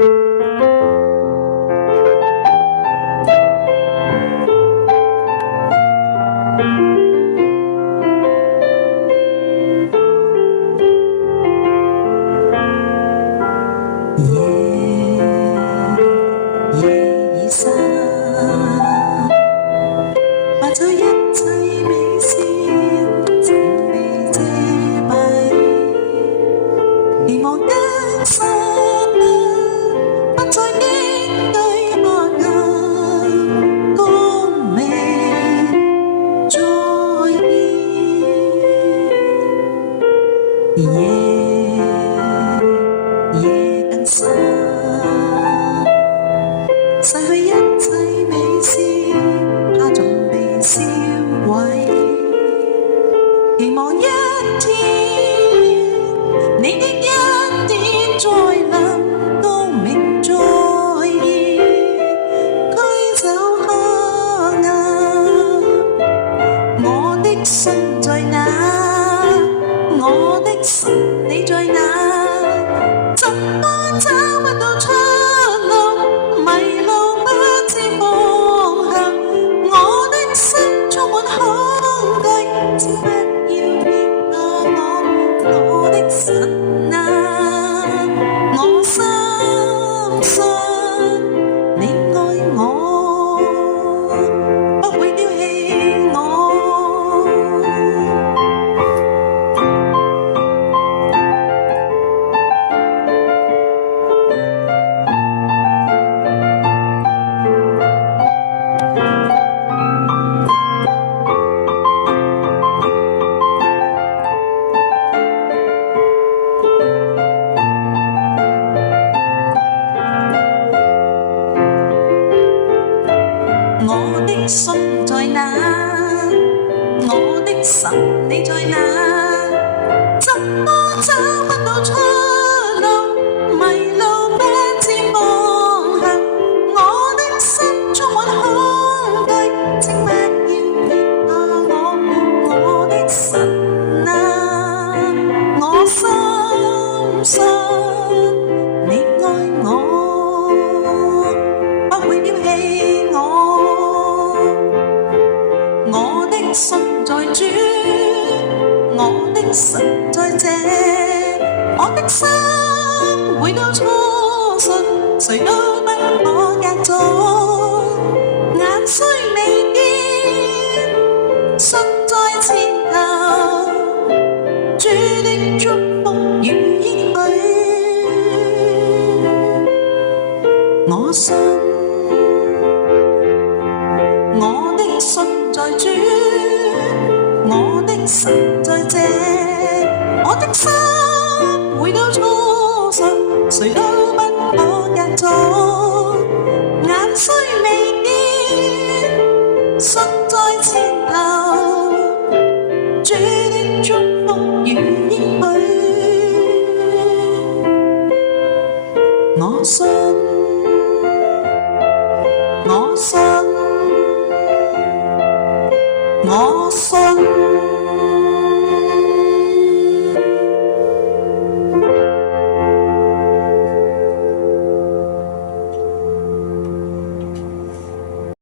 夜已深，下咗一切美善，漸被遮蔽。期望更新，不再面對黑暗，光明再現。夜更深，逝去一切美事，它仲未銷毀。期望一天，你的恩典再臨，光明再現，驅走黑暗。我的心在哪？我的神你在哪？怎麼找不到出路？迷路不知方向，我的心充滿恐懼，請不要撇下我的神啊！我深信你愛我，不會丟棄我。我的心在哪？我的神你在哪？怎麼找不到出路？迷路不知方向，我的心充滿恐懼，請不要撇下我的神啊！我深信你愛我，不會丟棄我。我的心在主，我的神在這，我的心回到初信，誰都不可隔阻。眼雖未見，信在前頭，主的祝福與應許，我信。我的心在主，我的神在這，我的心回到初信，誰都不可隔阻。眼雖未見，信在前頭，主的祝福與應許，我信，我信。我信。